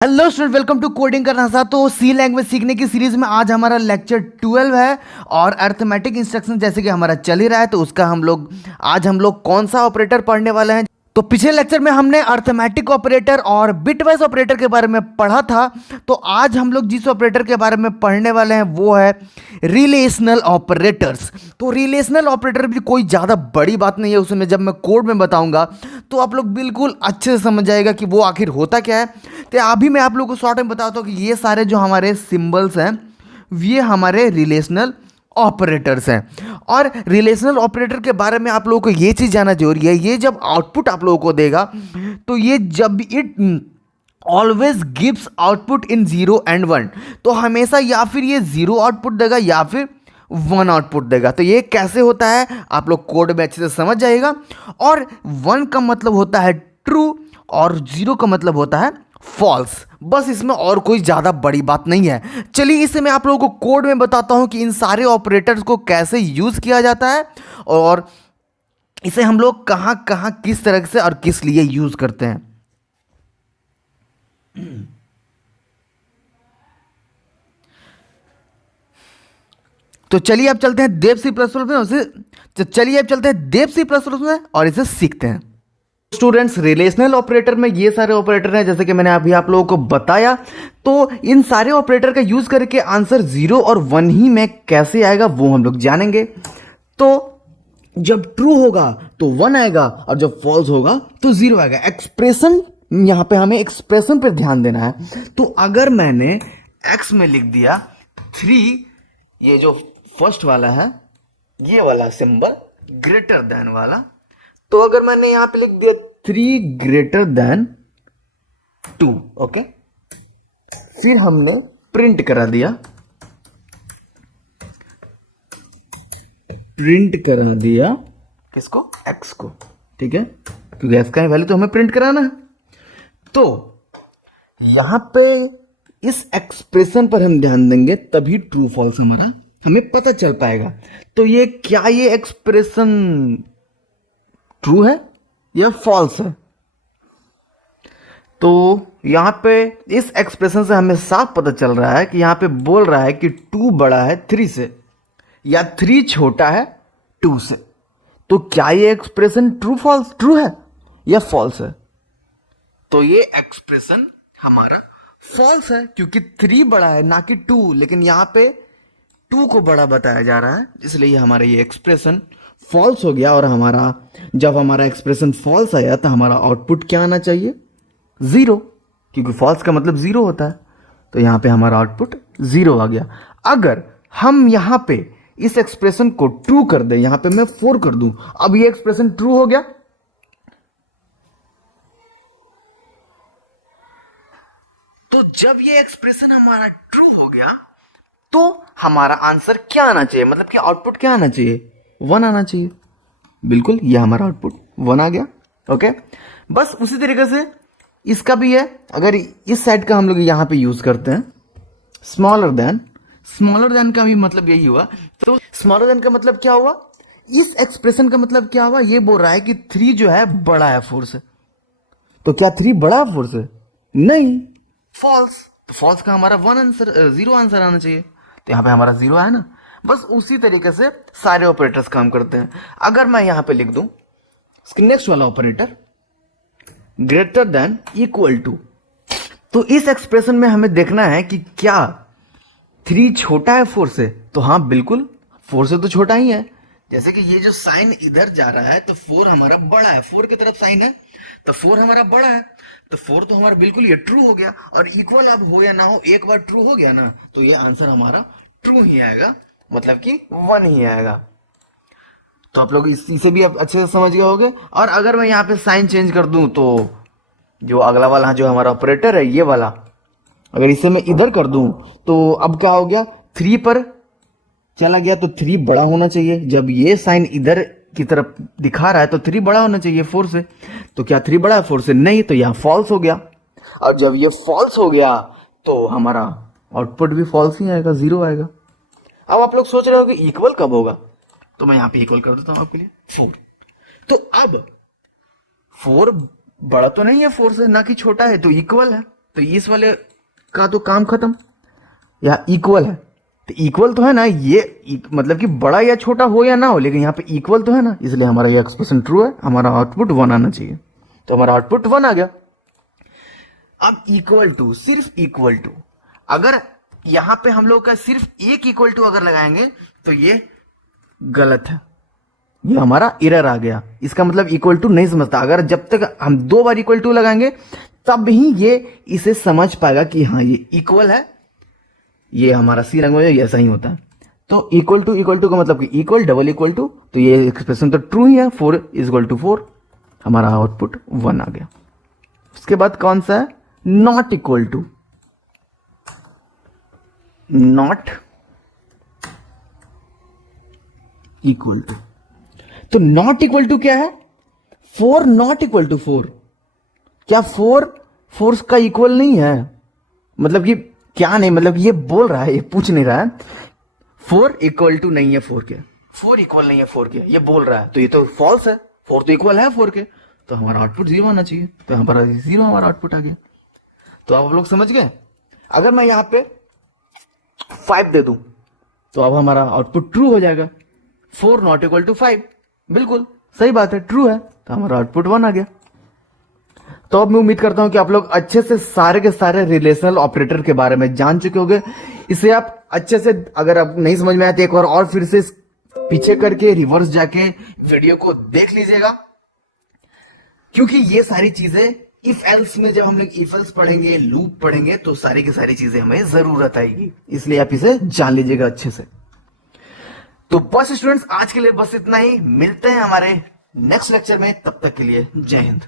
Hello student, welcome to coding करना सा। तो सी लैंग्वेज सीखने की सीरीज में आज हमारा लेक्चर 12 है और अर्थमेटिक इंस्ट्रक्शन जैसे कि हमारा चल ही रहा है, तो उसका आज हम लोग कौन सा ऑपरेटर पढ़ने वाले हैं। तो पिछले लेक्चर में हमने अर्थमेटिक ऑपरेटर और बिटवाइज ऑपरेटर के बारे में पढ़ा था। तो आज हम लोग जिस ऑपरेटर के बारे में पढ़ने वाले हैं वो है रिलेशनल ऑपरेटर्स। तो रिलेशनल ऑपरेटर भी कोई ज़्यादा बड़ी बात नहीं है, उसमें जब मैं कोड में बताऊंगा तो आप लोग बिल्कुल अच्छे से समझ जाएगा कि वो आखिर होता क्या है। तो अभी मैं आप लोगों को शॉर्ट में बताता हूँ कि ये सारे जो हमारे सिंबल्स हैं ये हमारे रिलेशनल ऑपरेटर्स हैं। और रिलेशनल ऑपरेटर के बारे में आप लोगों को ये चीज़ जानना जरूरी है, ये जब आउटपुट आप लोगों को देगा तो ये जब it always gives output in 0 and 1, तो हमेशा या फिर ये 0 आउटपुट देगा या फिर 1 आउटपुट देगा। तो ये कैसे होता है आप लोग कोड में अच्छे से समझ जाएगा। और 1 का मतलब होता है ट्रू और 0 का मतलब होता है फॉल्स। बस इसमें और कोई ज़्यादा बड़ी बात नहीं है। चलिए इसे मैं आप लोगों को कोड में बताता हूँ कि इन सारे ऑपरेटर्स को कैसे यूज़ किया जाता है और इसे हम लोग कहाँ कहाँ किस तरह से और किस लिए यूज़ करते हैं। तो चलिए अब चलते हैं देव सी प्लस प्लस में और इसे सीखते हैं। स्टूडेंट्स, रिलेशनल ऑपरेटर में ये सारे ऑपरेटर हैं जैसे कि मैंने अभी आप लोगों को बताया। तो इन सारे ऑपरेटर का यूज करके आंसर 0 और 1 ही में कैसे आएगा वो हम लोग जानेंगे। तो जब ट्रू होगा तो 1 आएगा और जब फॉल्स होगा तो 0 आएगा। एक्सप्रेशन, यहां पे हमें एक्सप्रेशन पर ध्यान देना है। तो अगर मैंने x में लिख दिया 3, ये जो फर्स्ट वाला है ये वाला सिंबल ग्रेटर देन वाला, तो अगर मैंने यहां पे लिख दिया 3 ग्रेटर देन 2, ओके, फिर हमने प्रिंट करा दिया, किसको? x को, ठीक है, क्योंकि x का वैल्यू तो हमें प्रिंट कराना है। तो यहां पे इस एक्सप्रेशन पर हम ध्यान देंगे तभी ट्रू फॉल्स हमारा हमें पता चल पाएगा। तो ये क्या, ये एक्सप्रेशन ट्रू है या फॉल्स है? तो यहां पे इस एक्सप्रेशन से हमें साफ पता चल रहा है कि यहां पे बोल रहा है कि 2 बड़ा है 3 से या 3 छोटा है 2 से। तो क्या ये एक्सप्रेशन ट्रू है या फॉल्स है? तो ये एक्सप्रेशन हमारा फॉल्स है क्योंकि 3 बड़ा है ना कि 2, लेकिन यहां पे 2 को बड़ा बताया जा रहा है, इसलिए हमारा ये एक्सप्रेशन फॉल्स हो गया। और जब हमारा एक्सप्रेशन फॉल्स आया तो हमारा आउटपुट क्या आना चाहिए? 0, क्योंकि फॉल्स का मतलब 0 होता है। तो यहां पे हमारा आउटपुट 0 आ गया। अगर हम यहां पे इस एक्सप्रेशन को ट्रू कर दें, यहां पे मैं 4 कर दूं, अब ये एक्सप्रेशन ट्रू हो गया। तो जब ये एक्सप्रेशन हमारा ट्रू हो गया तो हमारा आंसर क्या आना चाहिए, मतलब कि आउटपुट क्या आना चाहिए? 1 आना चाहिए। बिल्कुल, ये हमारा आउटपुट 1 आ गया। ओके, बस उसी तरीके से इसका भी है। अगर इस साइड का हम लोग यहां पे यूज करते हैं स्मॉलर देन का भी मतलब यही हुआ। तो स्मॉलर देन का मतलब क्या हुआ? इस एक्सप्रेशन का मतलब क्या हुआ? ये बोल रहा है कि 3 जो है बड़ा है 4 से। तो क्या 3 बड़ा है 4 से? नहीं, फॉल्स। तो फॉल्स का हमारा 0 आंसर आना चाहिए। तो यहां पे हमारा 0 है ना। बस उसी तरीके से सारे ऑपरेटर्स काम करते हैं। अगर मैं यहां पे लिख दूं नेक्स्ट वाला operator greater than equal to, तो इस एक्सप्रेशन में हमें देखना है कि क्या 3 छोटा है 4 से। तो हाँ, बिल्कुल 4 से तो छोटा ही है। जैसे कि ये जो साइन इधर जा रहा है तो 4 हमारा बड़ा है, 4 की तरफ साइन है तो 4 हमारा बड़ा है। तो 4 तो हमारा बिल्कुल ये ट्रू हो गया। और इक्वल अब हो या ना हो, एक बार ट्रू हो गया ना तो ये आंसर हमारा ट्रू ही आएगा, मतलब कि 1 ही आएगा। तो आप लोग इसे भी अब अच्छे से समझ गए होंगे। और अगर मैं यहाँ पे साइन चेंज कर दूं तो जो अगला वाला जो हमारा ऑपरेटर है ये वाला, अगर इसे मैं इधर कर दूं तो अब क्या हो गया? 3 पर चला गया तो 3 बड़ा होना चाहिए। जब ये साइन इधर की तरफ दिखा रहा है तो 3 बड़ा होना चाहिए 4 से। तो क्या 3 बड़ा है 4 से? नहीं, तो यहां फॉल्स हो गया। और जब ये फॉल्स हो गया तो हमारा आउटपुट भी फॉल्स ही आएगा, 0 आएगा। अब आप लोग सोच रहे हो कि इक्वल कब होगा, तो मैं यहां पे इक्वल कर देता हूं आपके लिए 4। तो अब 4 बड़ा तो नहीं है 4 से, ना कि छोटा है, तो इक्वल है। तो इस वाले का तो काम खत्म। यहाँ इक्वल है तो इक्वल तो है ना, ये मतलब कि बड़ा या छोटा हो या ना हो, लेकिन यहाँ पे इक्वल तो है ना, इसलिए हमारा ये एक्सप्रेशन ट्रू है। हमारा आउटपुट 1 आना चाहिए, तो हमारा आउटपुट 1 आ गया। अब इक्वल टू, सिर्फ इक्वल टू, अगर यहां पे हम लोग का सिर्फ एक इक्वल टू अगर लगाएंगे तो ये गलत है, ये हमारा एरर आ गया। इसका मतलब इक्वल टू नहीं समझता। अगर जब तक हम 2 बार इक्वल टू लगाएंगे तब ही ये इसे समझ पाएगा कि हाँ ये इक्वल है, ये हमारा सी लैंग्वेज है, ऐसा ही होता है। तो इक्वल टू का मतलब कि इक्वल, डबल इक्वल टू, तो ये एक्सप्रेशन तो ट्रू ही है। 4 इज इक्वल टू 4, हमारा आउटपुट 1 आ गया। उसके बाद कौन सा है, not equal to. Not equal to, तो नॉट इक्वल टू क्या है, 4 नॉट इक्वल टू 4। क्या 4 का इक्वल नहीं है, मतलब कि क्या नहीं, मतलब ये बोल रहा है, ये पूछ नहीं रहा है 4 इक्वल टू नहीं है 4 के, 4 इक्वल नहीं है 4 के, ये बोल रहा है। तो ये तो फॉल्स है, 4 तो इक्वल है 4 के, तो हमारा आउटपुट 0 आना चाहिए। तो हमारा 0 हमारा आउटपुट आ गया। तो आप लोग समझ गए। अगर मैं यहां पे 5 दे दूं तो अब हमारा आउटपुट ट्रू हो जाएगा। 4 नॉट इक्वल टू 5, बिल्कुल सही बात है, ट्रू है, तो हमारा आउटपुट 1 आ गया। तो अब मैं उम्मीद करता हूं कि आप लोग अच्छे से सारे के सारे रिलेशनल ऑपरेटर के बारे में जान चुके होंगे। इसे आप अच्छे से, अगर आप नहीं समझ में आए तो एक और फिर से पीछे करके रिवर्स जाके वीडियो को देख लीजिएगा, क्योंकि ये सारी चीजें इफ एल्स में जब हम लोग इफ एल्स पढ़ेंगे, लूप पढ़ेंगे, तो सारी की सारी चीजें हमें जरूरत आएगी, इसलिए आप इसे जान लीजिएगा अच्छे से। तो बस स्टूडेंट्स, आज के लिए बस इतना ही। मिलते हैं हमारे नेक्स्ट लेक्चर में, तब तक के लिए जय हिंद।